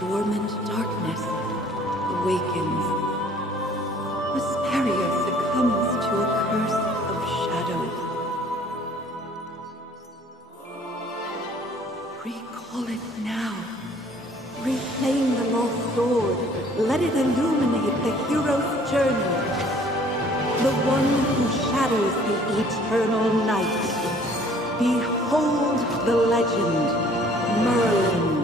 dormant darkness awakens. Vesperia succumbs to a curse of shadows. Recall it now. Reclaim the lost sword. Let it illuminate the hero's journey. The one who shatters the eternal night. Behold the legend, Merlin.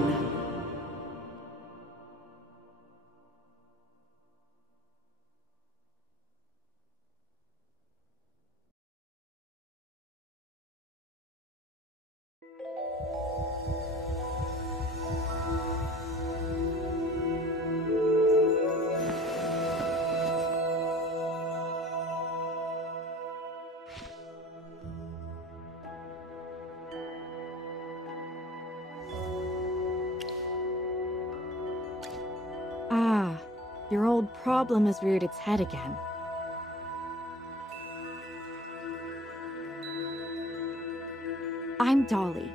Your old problem has reared its head again. I'm Dolly.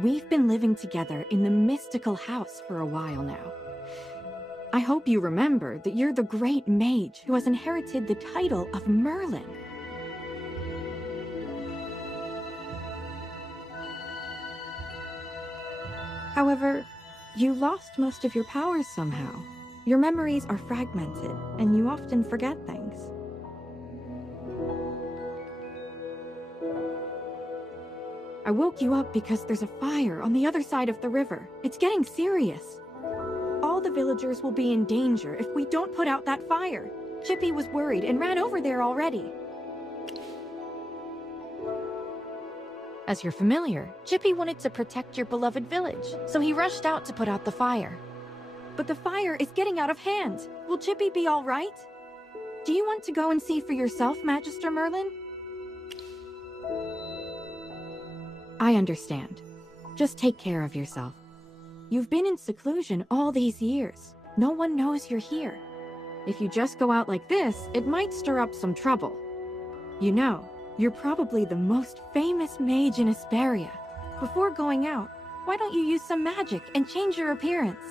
We've been living together in the mystical house for a while now. I hope you remember that you're the great mage who has inherited the title of Merlin. However, you lost most of your powers somehow. Your memories are fragmented, and you often forget things. I woke you up because there's a fire on the other side of the river. It's getting serious. All the villagers will be in danger if we don't put out that fire. Chippy was worried and ran over there already. As you're familiar, Chippy wanted to protect your beloved village, so he rushed out to put out the fire. But the fire is getting out of hand. Will Chippy be all right? Do you want to go and see for yourself, Magister Merlin? I understand. Just take care of yourself. You've been in seclusion all these years. No one knows you're here. If you just go out like this, it might stir up some trouble. You know, you're probably the most famous mage in Asperia. Before going out, why don't you use some magic and change your appearance?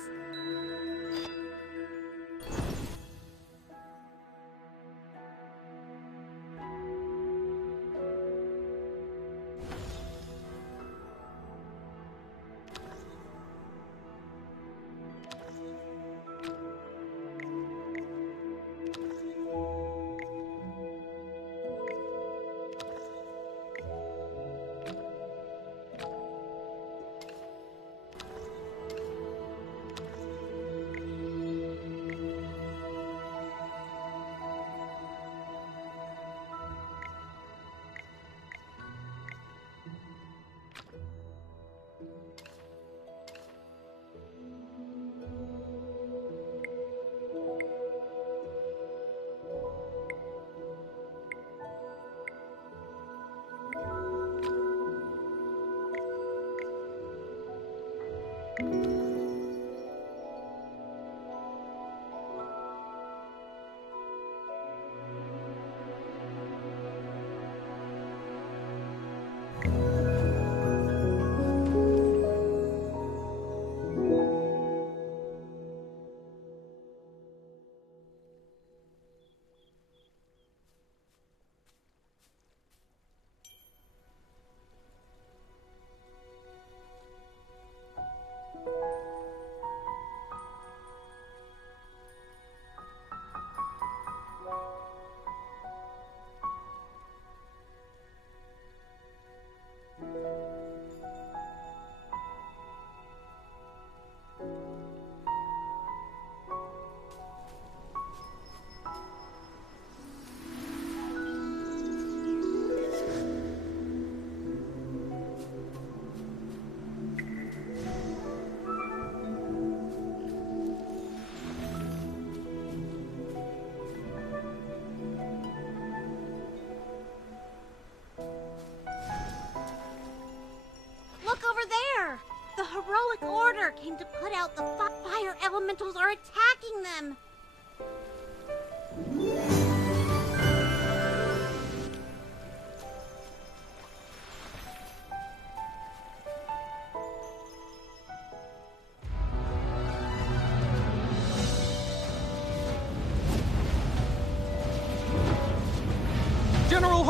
heroic order came to put out the fire elementals are attacking them.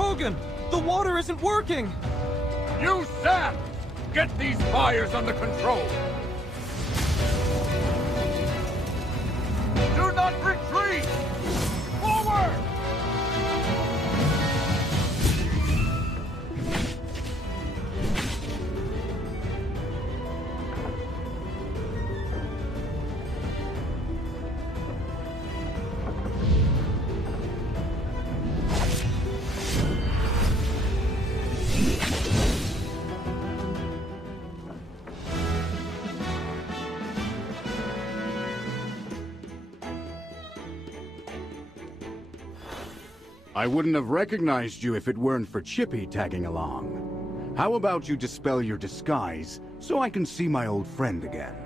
Hogan! The water isn't working! You Sam! Get these fires under control! Do not retreat! Forward! I wouldn't have recognized you if it weren't for Chippy tagging along. How about you dispel your disguise so I can see my old friend again?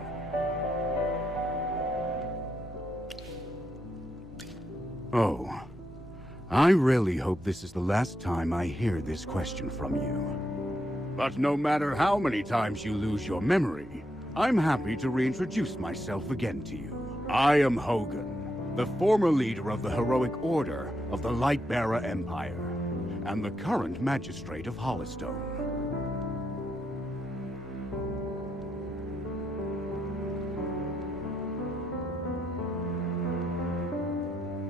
Oh. I really hope this is the last time I hear this question from you. But no matter how many times you lose your memory, I'm happy to reintroduce myself again to you. I am Hogan, the former leader of the heroic order of the Lightbearer Empire, and the current magistrate of Hollystone.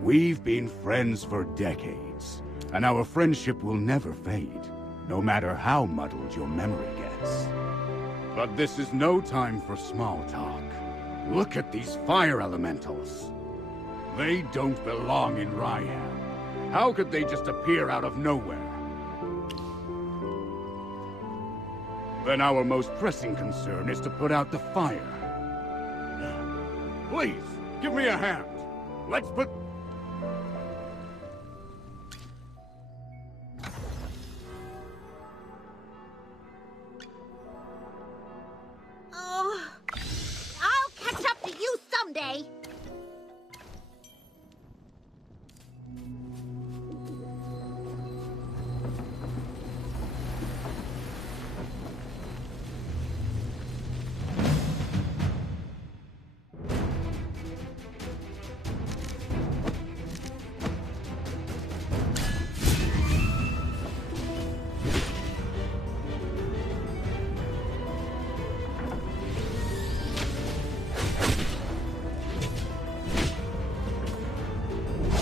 We've been friends for decades, and our friendship will never fade, no matter how muddled your memory gets. But this is no time for small talk. Look at these fire elementals. They don't belong in Ryham. How could they just appear out of nowhere? Then our most pressing concern is to put out the fire. Please, give me a hand. Let's put... Oh, I'll catch up to you someday.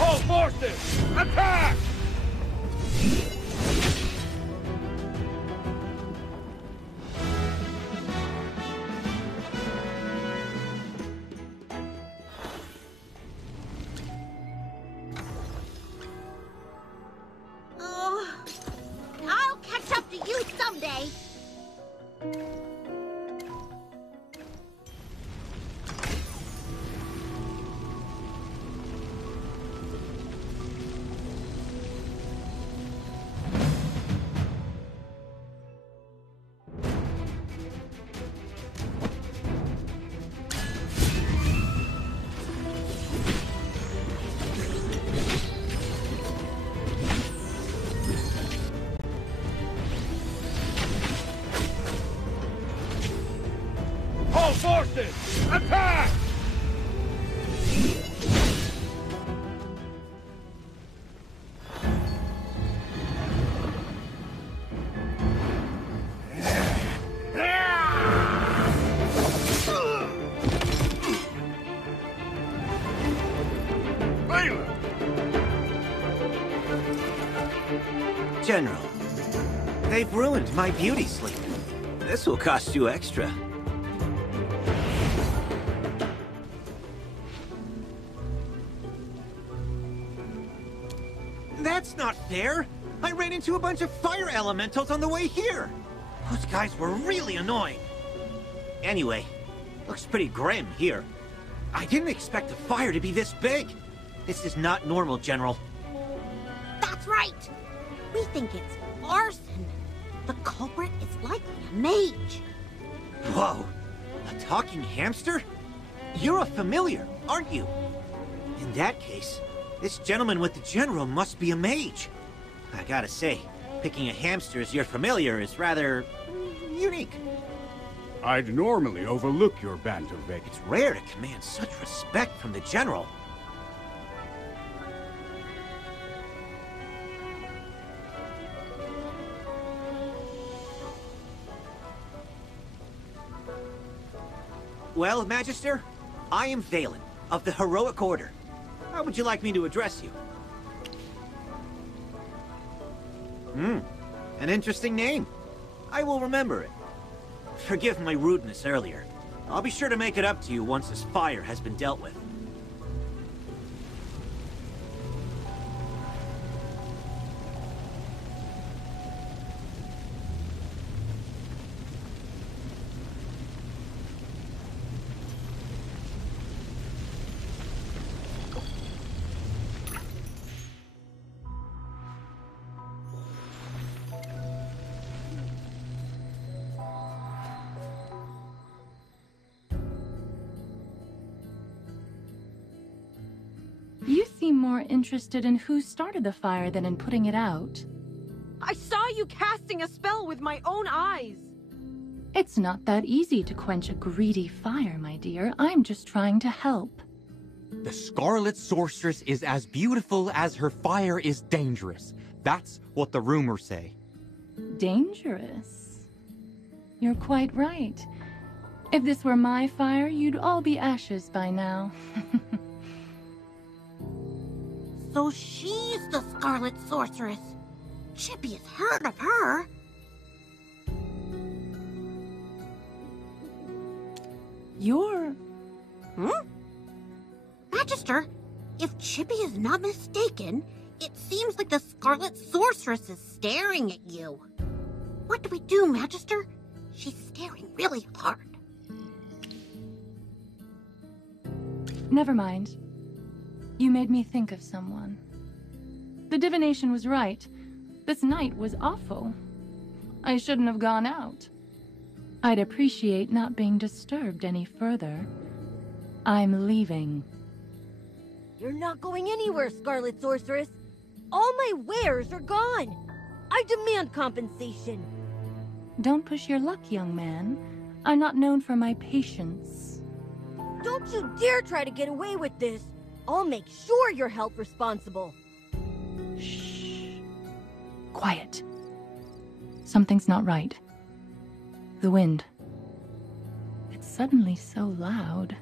All forces, attack! Oh, I'll catch up to you someday. All forces, attack! General, they've ruined my beauty sleep. This will cost you extra. That's not fair! I ran into a bunch of fire elementals on the way here! Those guys were really annoying. Anyway, looks pretty grim here. I didn't expect the fire to be this big. This is not normal, General. That's right. We think it's arson. The culprit is likely a mage. Whoa! A talking hamster? You're a familiar, aren't you? In that case, this gentleman with the General must be a mage. I gotta say, picking a hamster as your familiar is rather... unique. I'd normally overlook your banter, Vic. It's rare to command such respect from the General. Well, Magister, I am Valen, of the Heroic Order. How would you like me to address you? An interesting name. I will remember it. Forgive my rudeness earlier. I'll be sure to make it up to you once this fire has been dealt with. You seem more interested in who started the fire than in putting it out. I saw you casting a spell with my own eyes! It's not that easy to quench a greedy fire, my dear. I'm just trying to help. The Scarlet Sorceress is as beautiful as her fire is dangerous. That's what the rumors say. Dangerous? You're quite right. If this were my fire, you'd all be ashes by now. So she's the Scarlet Sorceress. Chippy has heard of her. You're... Magister, if Chippy is not mistaken, it seems like the Scarlet Sorceress is staring at you. What do we do, Magister? She's staring really hard. Never mind. You made me think of someone. The divination was right. This night was awful. I shouldn't have gone out. I'd appreciate not being disturbed any further. I'm leaving. You're not going anywhere, Scarlet Sorceress. All my wares are gone. I demand compensation. Don't push your luck, young man. I'm not known for my patience. Don't you dare try to get away with this. I'll make sure you're held responsible. Shh. Quiet. Something's not right. The wind. It's suddenly so loud.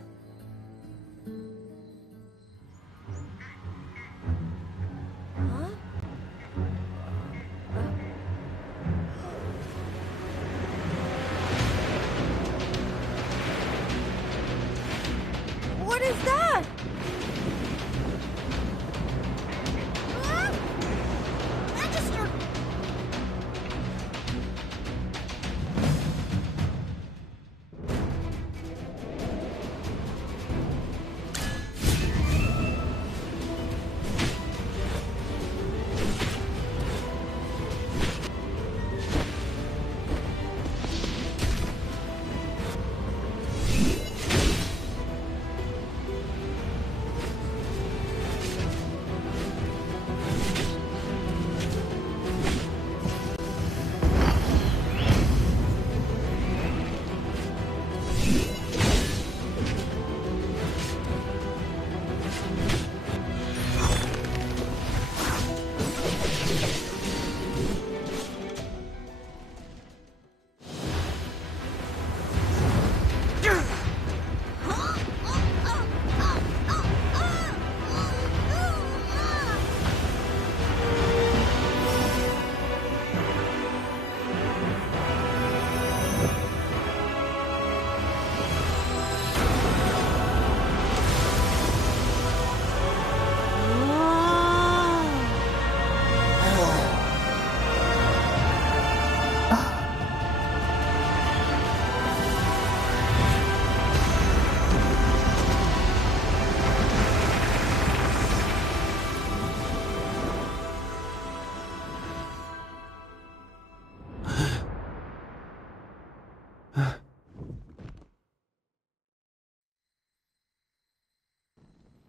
Huh? What is that? Magister!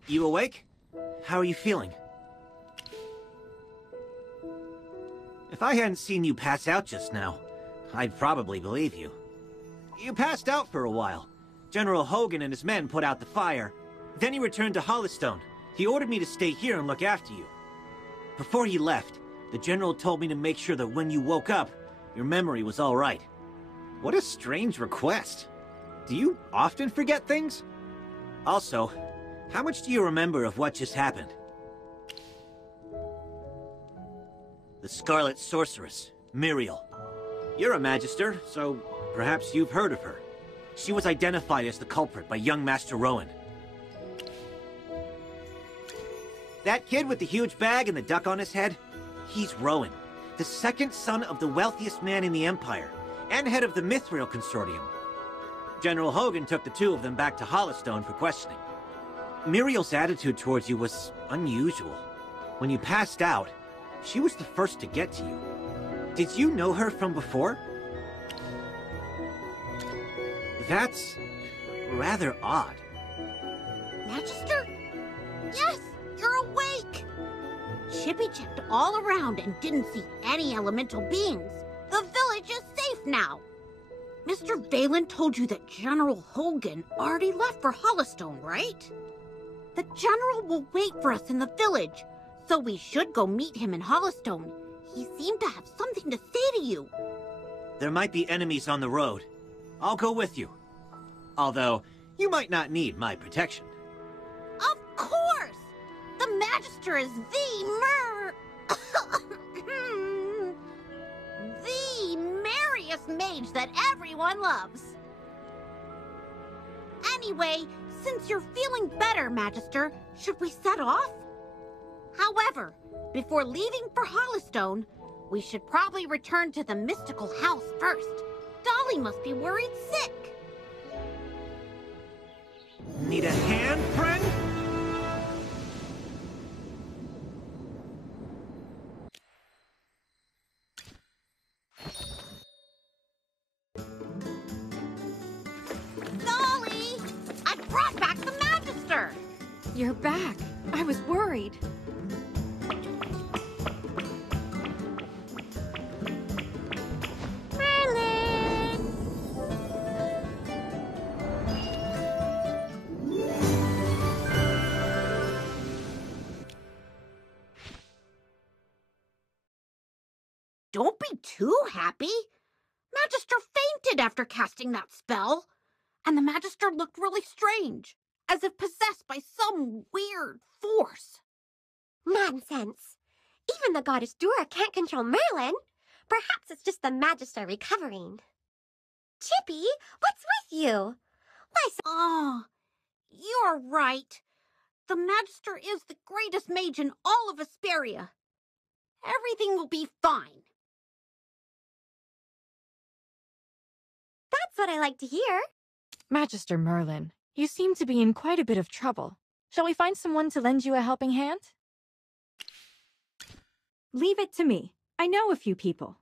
You awake? How are you feeling? If I hadn't seen you pass out just now, I'd probably believe you. You passed out for a while. General Hogan and his men put out the fire. Then he returned to Hollystone. He ordered me to stay here and look after you. Before he left, the General told me to make sure that when you woke up, your memory was all right. What a strange request. Do you often forget things? Also, how much do you remember of what just happened? The Scarlet Sorceress, Muriel. You're a Magister, so perhaps you've heard of her. She was identified as the culprit by young Master Rowan. That kid with the huge bag and the duck on his head? He's Rowan, the second son of the wealthiest man in the Empire, and head of the Mithril Consortium. General Hogan took the two of them back to Hollowstone for questioning. Muriel's attitude towards you was unusual. When you passed out, she was the first to get to you. Did you know her from before? That's rather odd. Magister? Yes, you're awake! Chippy checked all around and didn't see any elemental beings. The village is safe now. Mr. Valen told you that General Hogan already left for Hollowstone, right? The General will wait for us in the village, so we should go meet him in Hollowstone. He seemed to have something to say to you. There might be enemies on the road. I'll go with you. Although, you might not need my protection. Of course! The Magister is the merriest mage that everyone loves. Anyway, since you're feeling better, Magister, should we set off? However, before leaving for Hollowstone, we should probably return to the mystical house first. Dolly must be worried sick. Need a hand, friend? Dolly! I brought back the Magister! You're back. I was worried. Don't be too happy. Magister fainted after casting that spell. And the Magister looked really strange, as if possessed by some weird force. Nonsense. Even the goddess Dura can't control Merlin. Perhaps it's just the Magister recovering. Chippy, what's with you? Why You're right. The Magister is the greatest mage in all of Asperia. Everything will be fine. That's what I like to hear. Magister Merlin, you seem to be in quite a bit of trouble. Shall we find someone to lend you a helping hand? Leave it to me. I know a few people.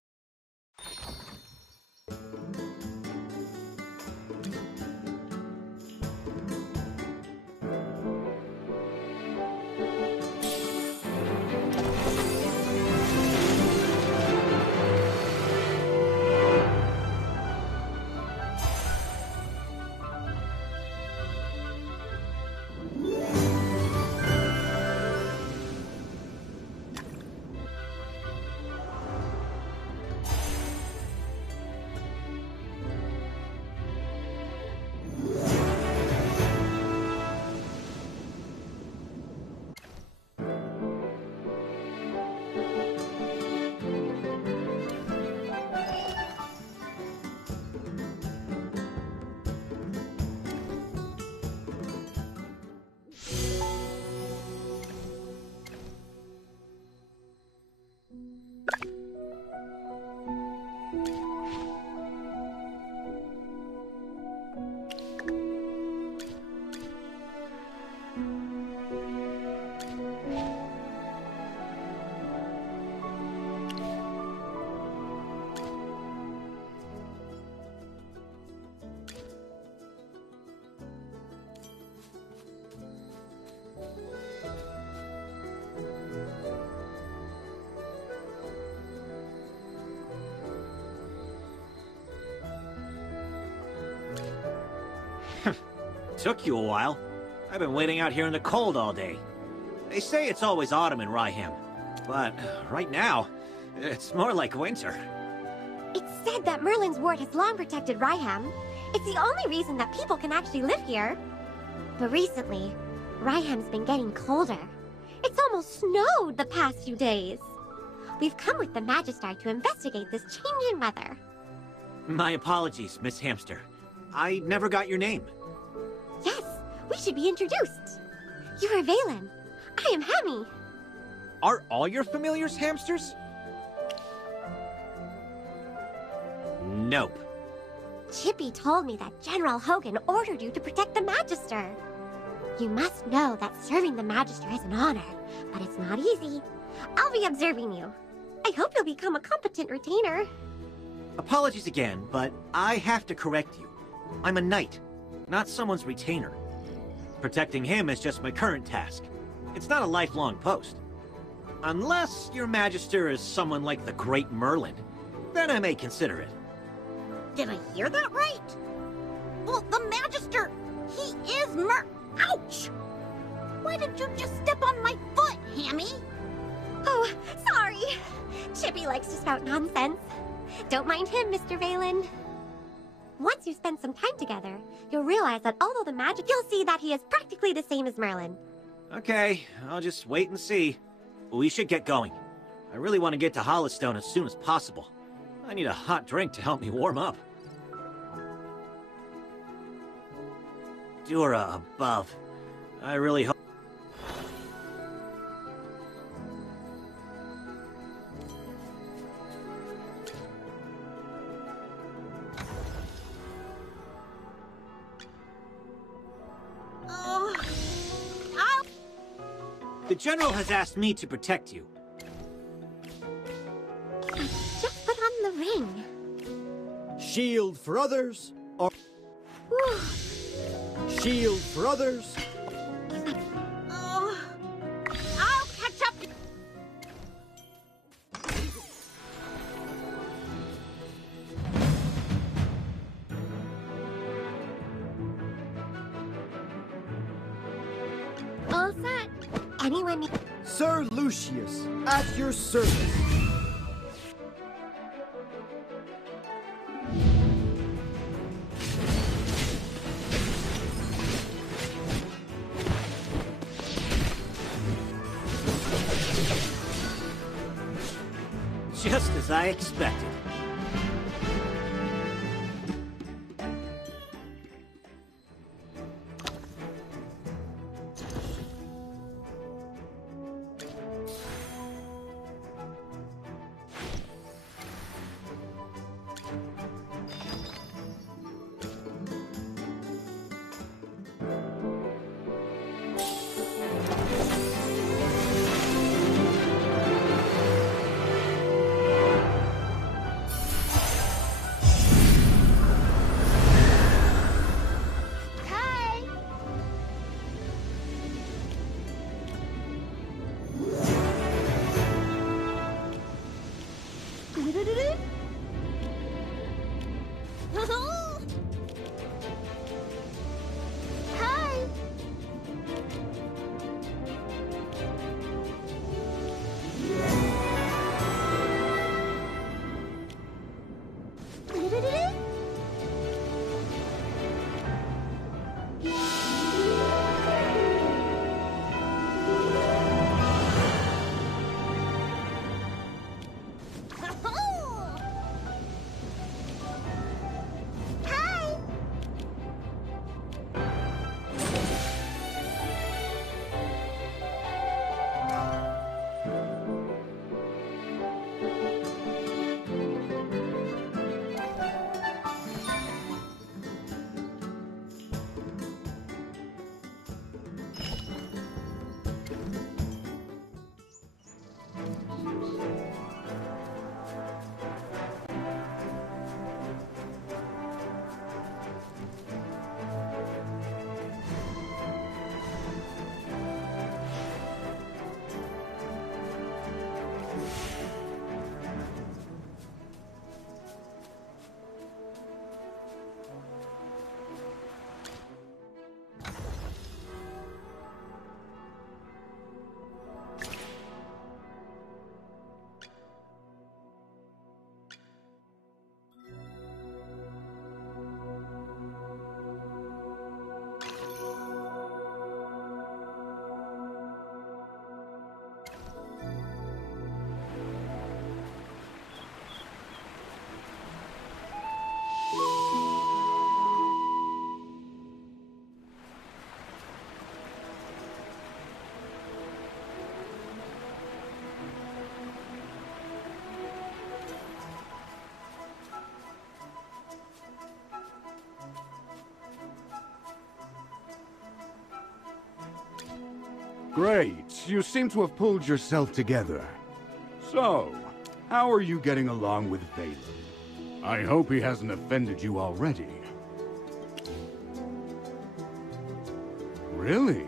Took you a while. I've been waiting out here in the cold all day. They say it's always autumn in Ryham, but right now, it's more like winter. It's said that Merlin's ward has long protected Ryham. It's the only reason that people can actually live here. But recently, Ryham's been getting colder. It's almost snowed the past few days. We've come with the Magister to investigate this change in weather. My apologies, Miss Hamster. I never got your name. Yes, we should be introduced. You are Valen. I am Hammy. Are all your familiars hamsters? Nope. Chippy told me that General Hogan ordered you to protect the Magister. You must know that serving the Magister is an honor, but it's not easy. I'll be observing you. I hope you'll become a competent retainer. Apologies again, but I have to correct you. I'm a knight, not someone's retainer. Protecting him is just my current task. It's not a lifelong post. Unless your Magister is someone like the Great Merlin, then I may consider it. Did I hear that right? Well, the Magister, he is Ouch! Why did you just step on my foot, Hammy? Oh, sorry. Chippy likes to spout nonsense. Don't mind him, Mr. Valen. Once you spend some time together, you'll realize that although the magic, you'll see that he is practically the same as Merlin. Okay, I'll just wait and see. We should get going. I really want to get to Hollowstone as soon as possible. I need a hot drink to help me warm up. Dura above. I really hope... The General has asked me to protect you. Just put on the ring. Shield for others, or... Shield for others. I'll catch up. All set. Anyone need... Sir Lucius, at your service. Just as I expected. Great. You seem to have pulled yourself together. So, how are you getting along with Valen? I hope he hasn't offended you already. Really?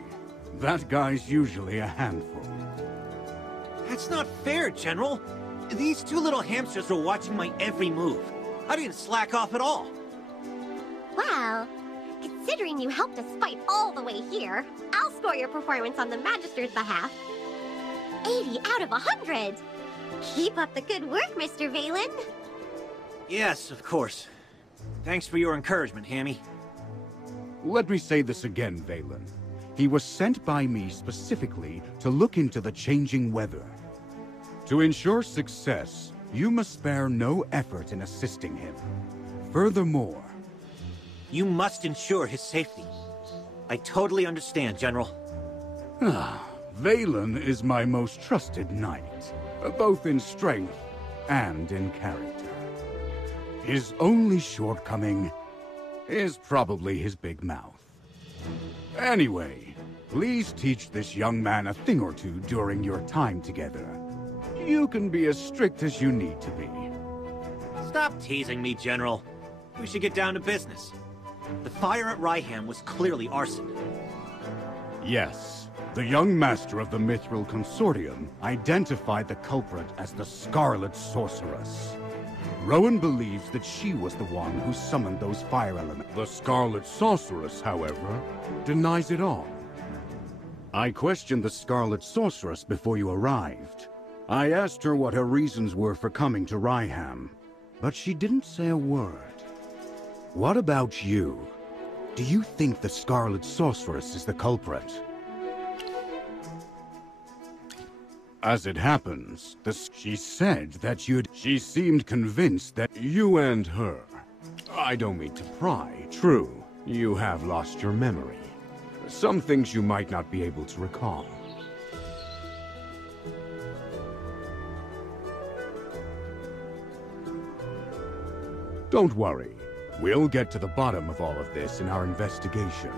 That guy's usually a handful. That's not fair, General. These two little hamsters are watching my every move. I didn't slack off at all. Well, considering you helped us fight all the way here, I'll score your performance on the Magister's behalf. 80 out of 100! Keep up the good work, Mr. Valen. Yes, of course. Thanks for your encouragement, Hammy. Let me say this again, Valen. He was sent by me specifically to look into the changing weather. To ensure success, you must spare no effort in assisting him. Furthermore, you must ensure his safety. I totally understand, General. Valen is my most trusted knight, both in strength and in character. His only shortcoming is probably his big mouth. Anyway, please teach this young man a thing or two during your time together. You can be as strict as you need to be. Stop teasing me, General. We should get down to business. The fire at Ryham was clearly arson. Yes, the young master of the Mithril Consortium identified the culprit as the Scarlet Sorceress. Rowan believes that she was the one who summoned those fire elements. The Scarlet Sorceress, however, denies it all. I questioned the Scarlet Sorceress before you arrived. I asked her what her reasons were for coming to Ryham, but she didn't say a word. What about you? Do you think the Scarlet Sorceress is the culprit? As it happens, she said that she seemed convinced that you and her... I don't mean to pry. True, you have lost your memory. Some things you might not be able to recall. Don't worry. We'll get to the bottom of all of this in our investigation.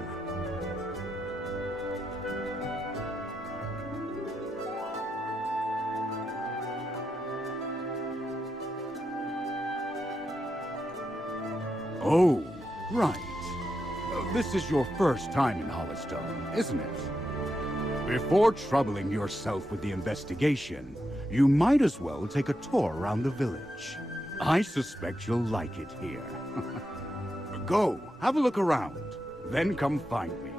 Oh, right. This is your first time in Hollowstone, isn't it? Before troubling yourself with the investigation, you might as well take a tour around the village. I suspect you'll like it here. Go, have a look around, then come find me.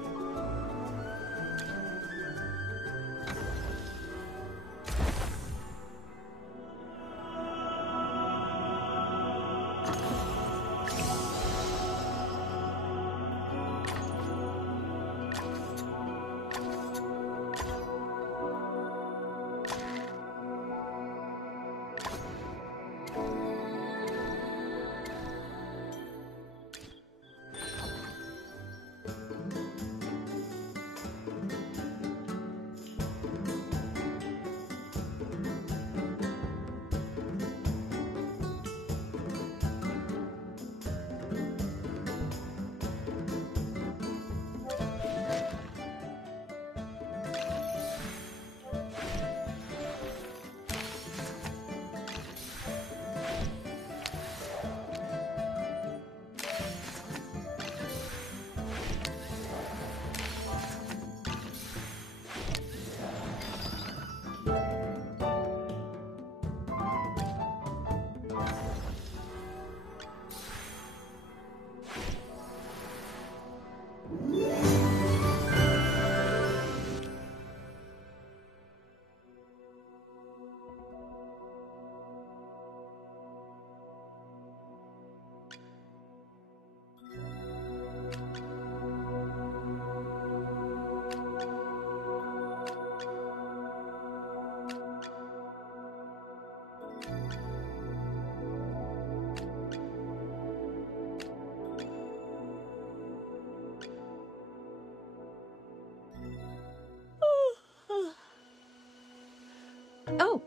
Oh,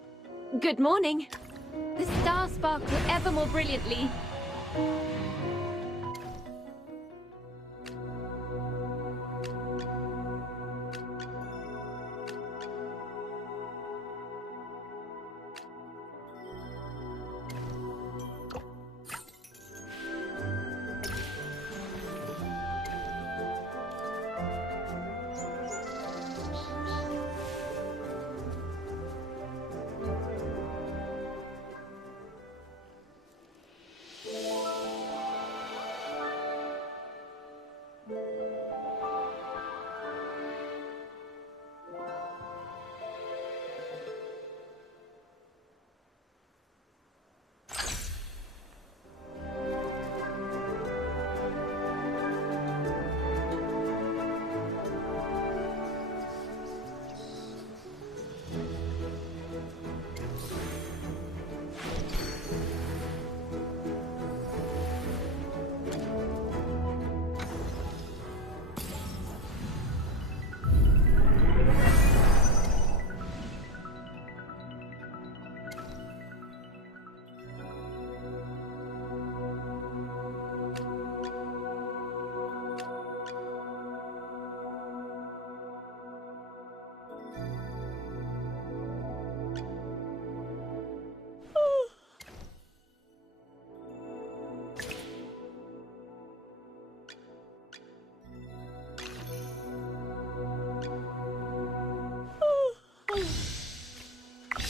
good morning. The stars sparkle ever more brilliantly.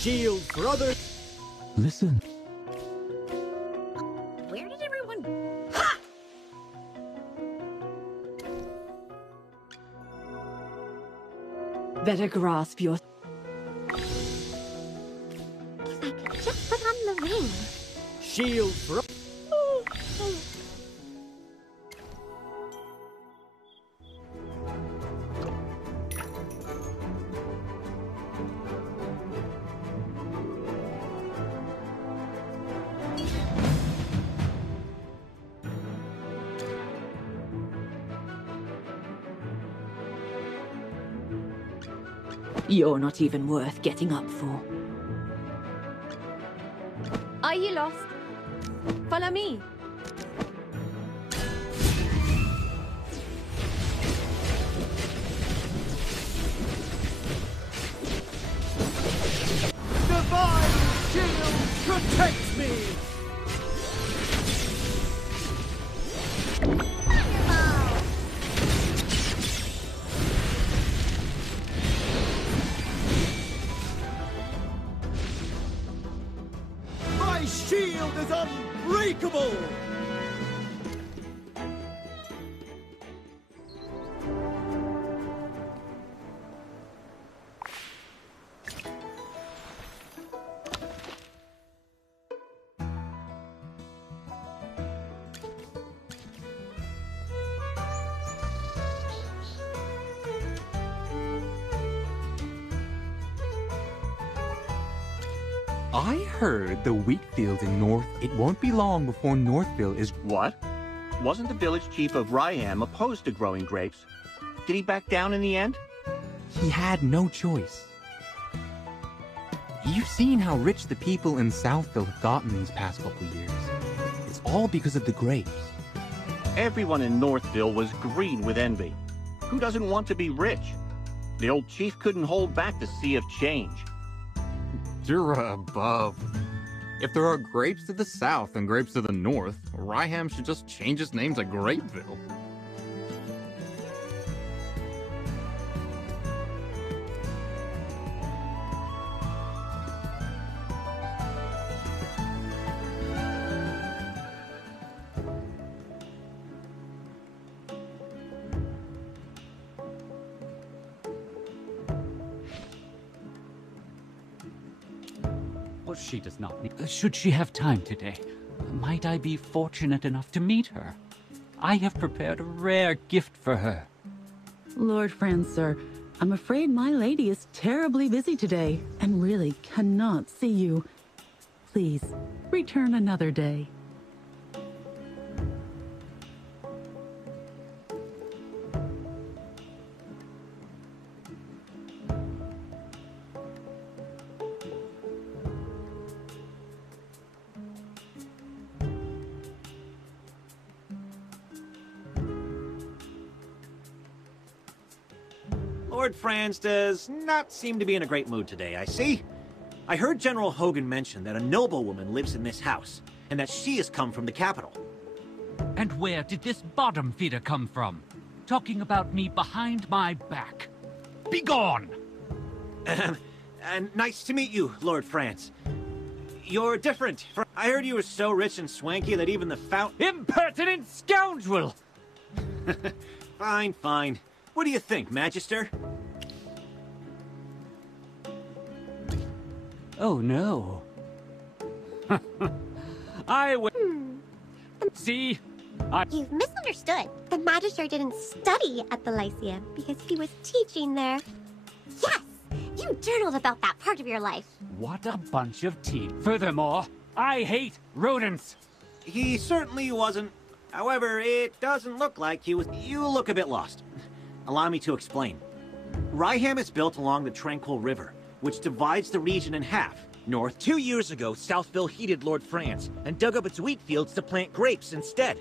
Shield for others. Listen. Where did everyone... Better grasp your... If I could just put on the ring. Shield for You're not even worth getting up for. Are you lost? Follow me. Divine Shield protects me! My shield is unbreakable! I heard the wheat fields in North. It won't be long before Northville is... What? Wasn't the village chief of Ryham opposed to growing grapes? Did he back down in the end? He had no choice. You've seen how rich the people in Southville have gotten these past couple years. It's all because of the grapes. Everyone in Northville was green with envy. Who doesn't want to be rich? The old chief couldn't hold back the sea of change. You're above. If there are grapes to the south and grapes to the north, Ryham should just change its name to Grapeville. She does not need... Should she have time today, might I be fortunate enough to meet her? I have prepared a rare gift for her. Lord Franz, sir, I'm afraid my lady is terribly busy today and really cannot see you. Please, return another day. Lord Franz does not seem to be in a great mood today, I see. I heard General Hogan mention that a noblewoman lives in this house, and that she has come from the capital. And where did this bottom feeder come from? Talking about me behind my back. Begone! And nice to meet you, Lord Franz. You're different. I heard you were so rich and swanky that even the fountain... Impertinent scoundrel! Fine, fine. What do you think, Magister? Oh, no. I will... See? You've misunderstood. The Magister didn't study at the Lyceum because he was teaching there. Yes! You journaled about that part of your life. What a bunch of teeth. Furthermore, I hate rodents. He certainly wasn't. However, it doesn't look like he was... You look a bit lost. Allow me to explain. Ryham is built along the Tranquil River, which divides the region in half. North. 2 years ago, Southville heeded Lord Franz and dug up its wheat fields to plant grapes instead.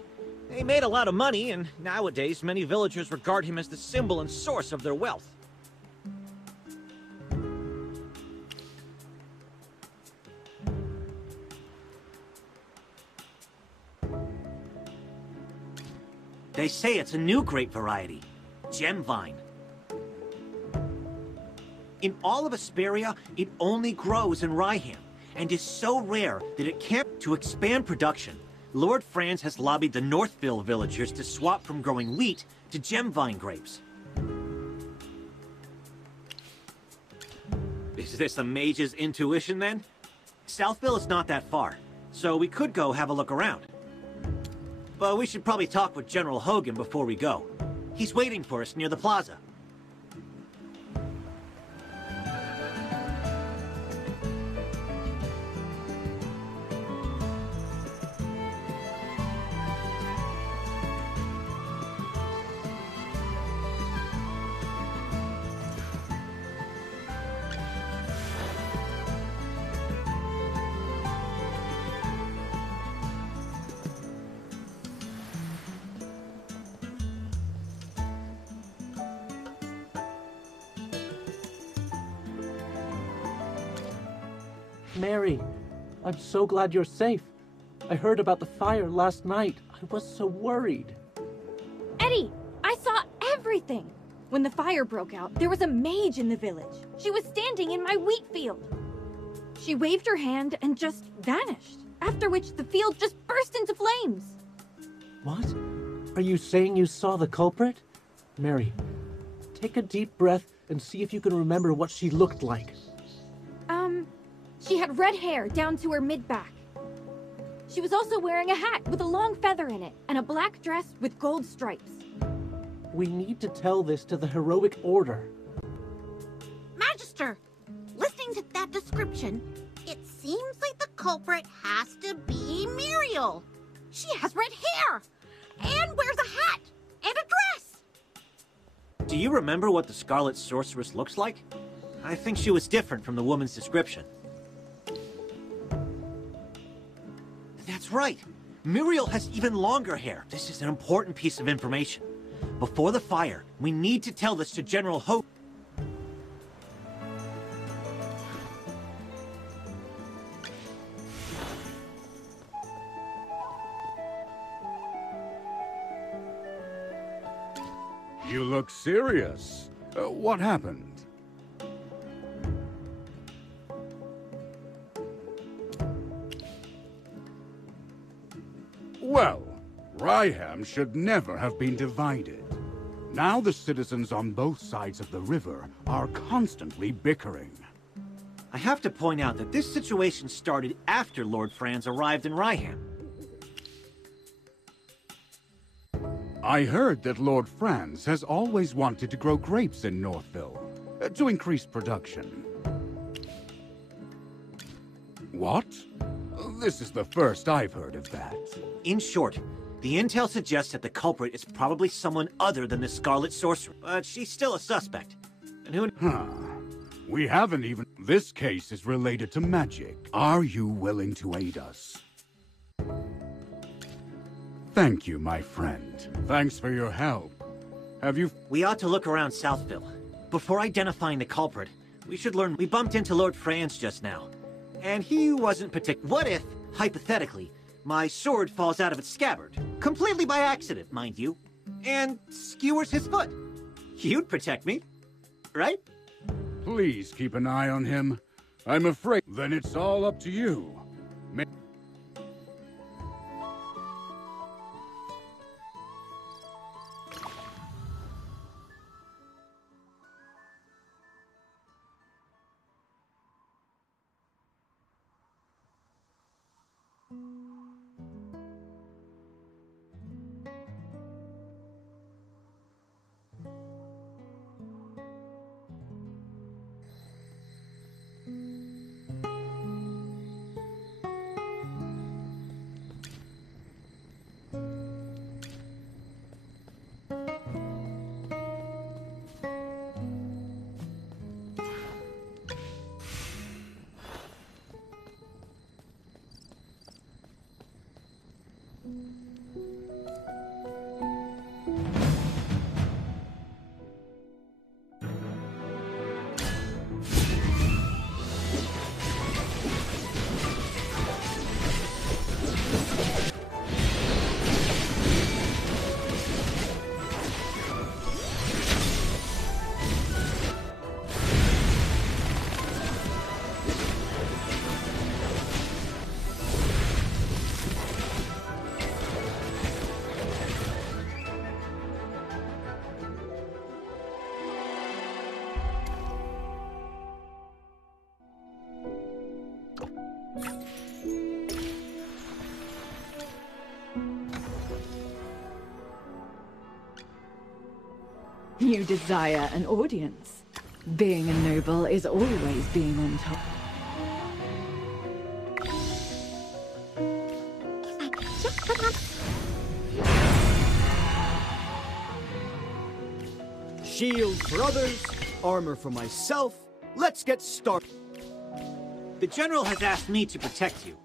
They made a lot of money, and nowadays many villagers regard him as the symbol and source of their wealth. They say it's a new grape variety, Gem Vine. In all of Asperia, it only grows in Ryham, and is so rare that it can't. To expand production, Lord Franz has lobbied the Northville villagers to swap from growing wheat to gemvine grapes. Is this a mage's intuition, then? Southville is not that far, so we could go have a look around. But we should probably talk with General Hogan before we go. He's waiting for us near the plaza. Mary, I'm so glad you're safe. I heard about the fire last night. I was so worried. Eddie, I saw everything! When the fire broke out, there was a mage in the village. She was standing in my wheat field. She waved her hand and just vanished, after which the field just burst into flames. What? Are you saying you saw the culprit? Mary, take a deep breath and see if you can remember what she looked like. She had red hair down to her mid-back. She was also wearing a hat with a long feather in it, and a black dress with gold stripes. We need to tell this to the heroic order. Magister, listening to that description, it seems like the culprit has to be Muriel. She has red hair, and wears a hat, and a dress. Do you remember what the Scarlet Sorceress looks like? I think she was different from the woman's description. That's right. Muriel has even longer hair. This is an important piece of information. Before the fire, we need to tell this to General Hope. You look serious. What happened? Well, Ryham should never have been divided. Now the citizens on both sides of the river are constantly bickering. I have to point out that this situation started after Lord Franz arrived in Ryham. I heard that Lord Franz has always wanted to grow grapes in Northville, to increase production. What? This is the first I've heard of that. In short, the intel suggests that the culprit is probably someone other than the Scarlet Sorcerer, but she's still a suspect. And who... Huh. We haven't even... This case is related to magic. Are you willing to aid us? Thank you, my friend. Thanks for your help. Have you... We ought to look around Southville. Before identifying the culprit, we should learn... We bumped into Lord Franz just now. And he wasn't particular. What if, hypothetically, my sword falls out of its scabbard? Completely by accident, mind you. And skewers his foot. You'd protect me, right? Please keep an eye on him. I'm afraid... Then it's all up to you. You desire an audience. Being a noble is always being on top. If I could just put on... Shield for others, armor for myself. Let's get started. The General has asked me to protect you.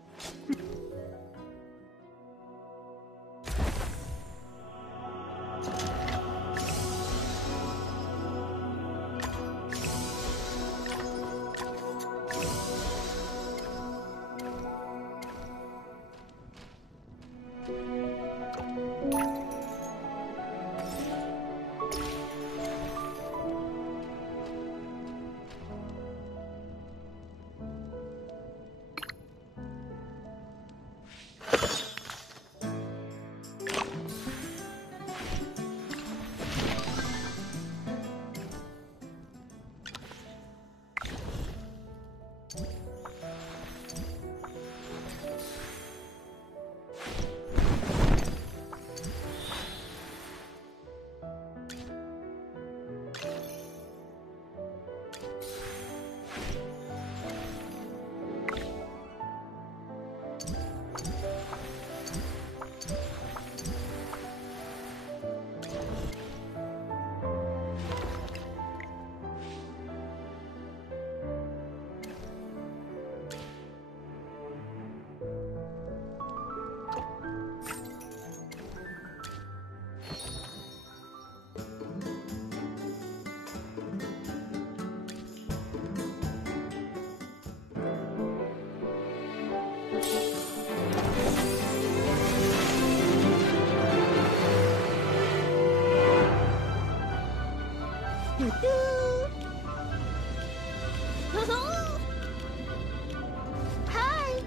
Hi!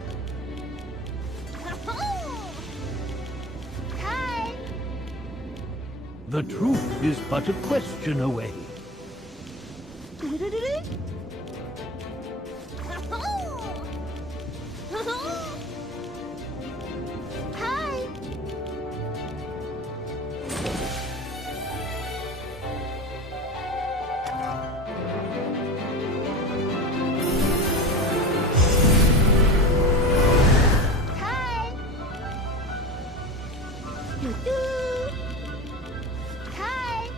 Hi! The truth is but a question away. Hi! Hi! Doo-doo! Hi!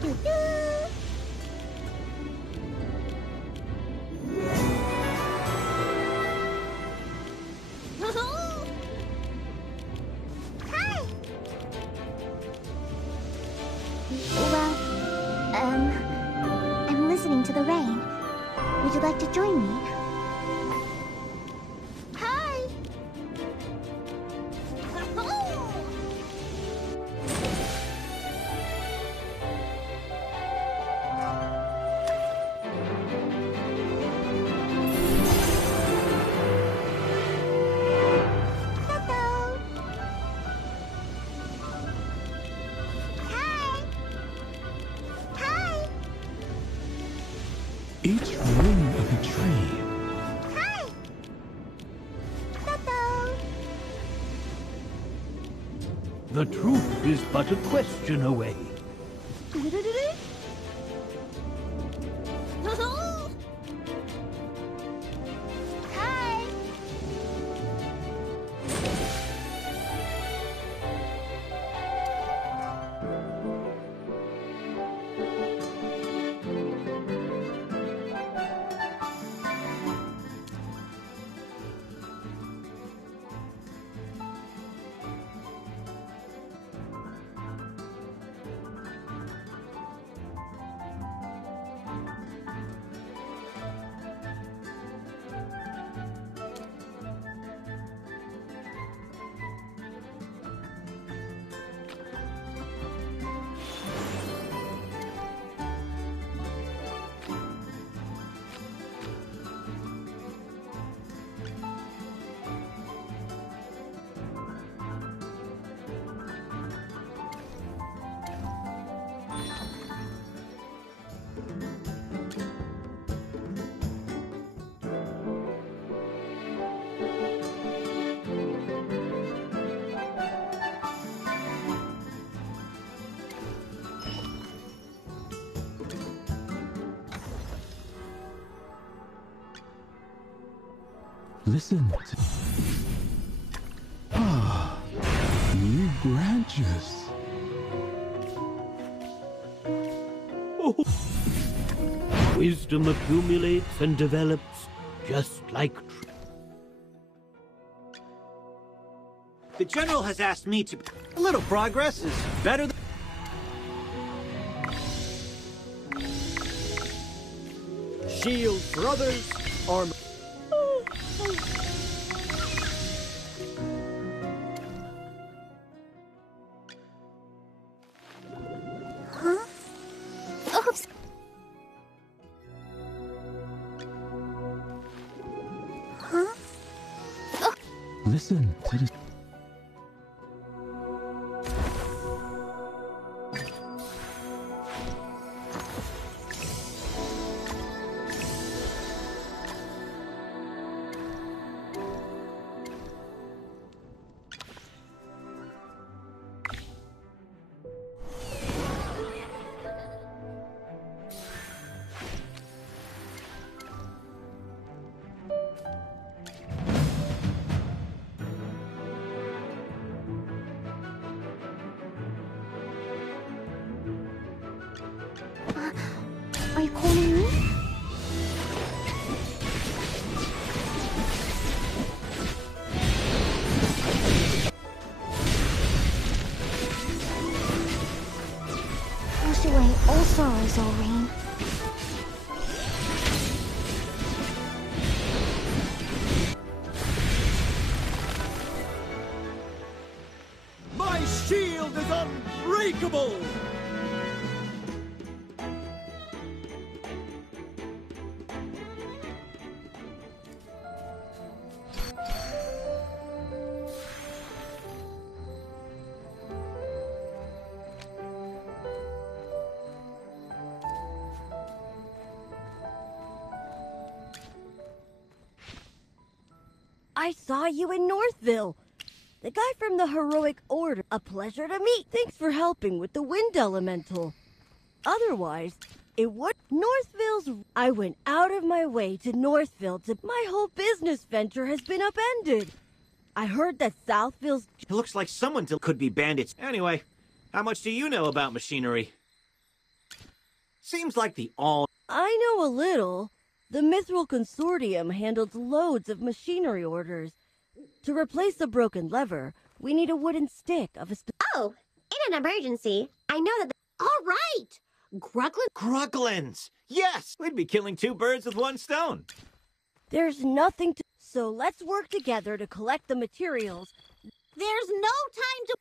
Doo-doo! Hi! Well, I'm listening to the rain. Would you like to join me? Hi! Each ring of a tree. Hi! Toto! The truth is but a question away. Hi! Listen. Ah, new branches. Oh. Wisdom accumulates and develops just like... The General has asked me to... A little progress is better than... Shield for others, armor... Huh? Oops. Huh? Oh. Listen to the... Are you calling me? Wash away all sorrows, O Rain. My shield is unbreakable! I saw you in Northville. The guy from the Heroic Order. A pleasure to meet. Thanks for helping with the Wind Elemental. Otherwise, it would... Northville's... I went out of my way to Northville to... My whole business venture has been upended. I heard that Southville's... It looks like someone could be bandits. Anyway, how much do you know about machinery? Seems like the all... I know a little. The Mithril Consortium handles loads of machinery orders. To replace the broken lever, we need a wooden stick of a... Oh, in an emergency, I know that... All right! Gruglins! Yes! We'd be killing two birds with one stone. There's nothing to... So let's work together to collect the materials. There's no time to...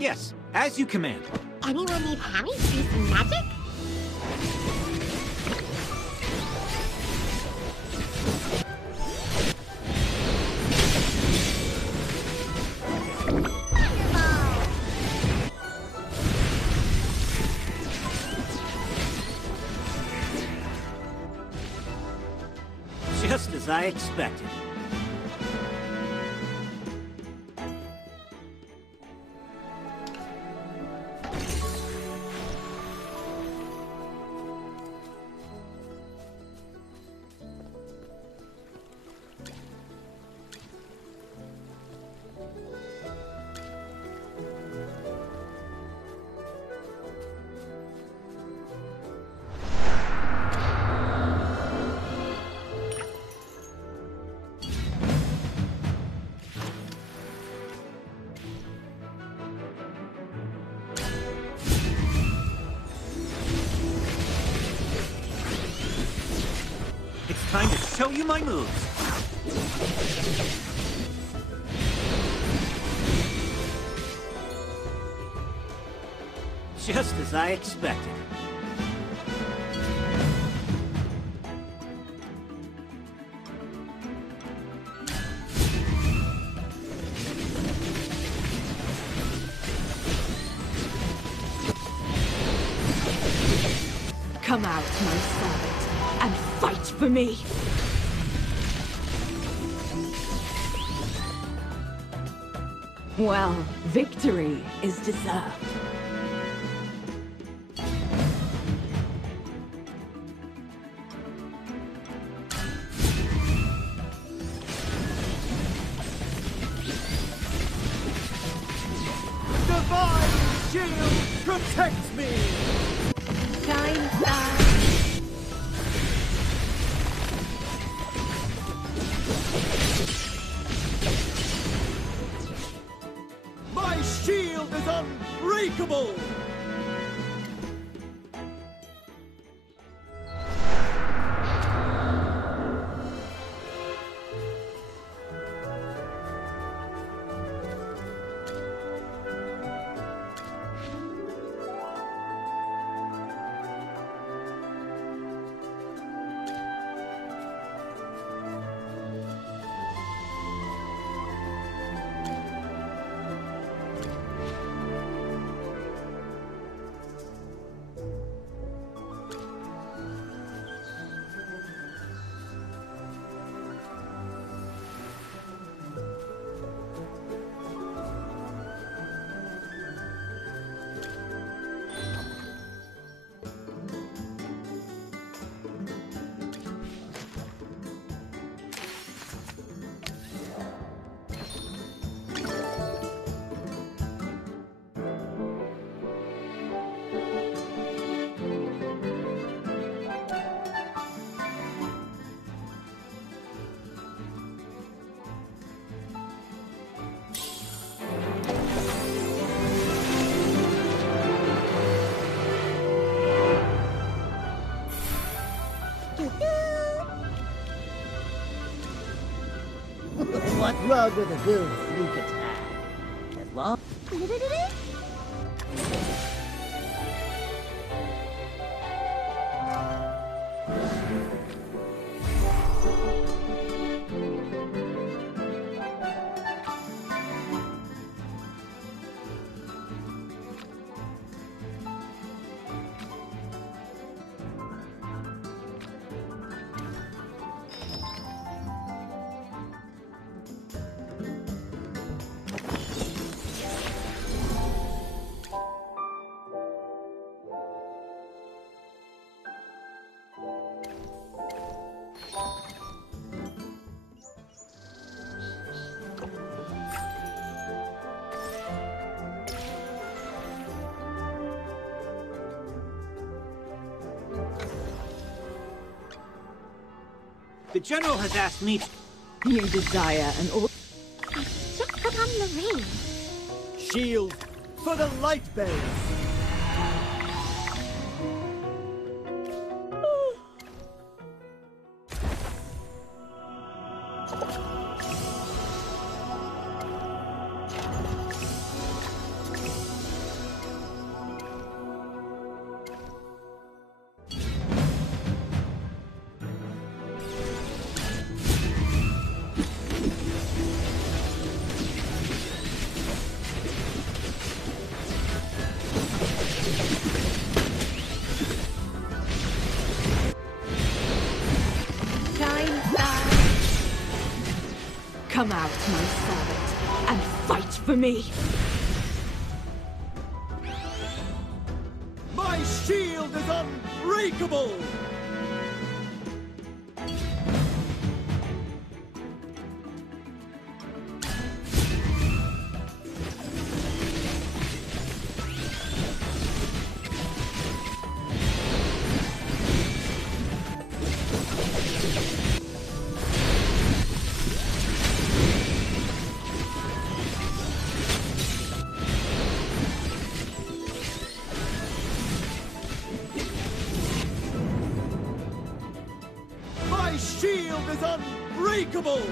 Yes, as you command. Anyone need Hammy to do some magic? Just as I expected. Time to show you my moves. Just as I expected. Come out, my servant, and fight for me! Well, victory is deserved. Divine shield protects me! Time starts. My shield is unbreakable! What's wrong with a good sneak attack? As long... The General has asked me to... You desire an order? Just put on the ring. Shield for the light bearers! Come out, my servant, and fight for me! My shield is unbreakable! My shield is unbreakable!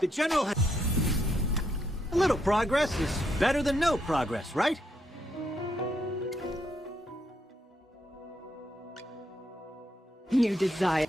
The General has... A little progress is better than no progress, right? You desire...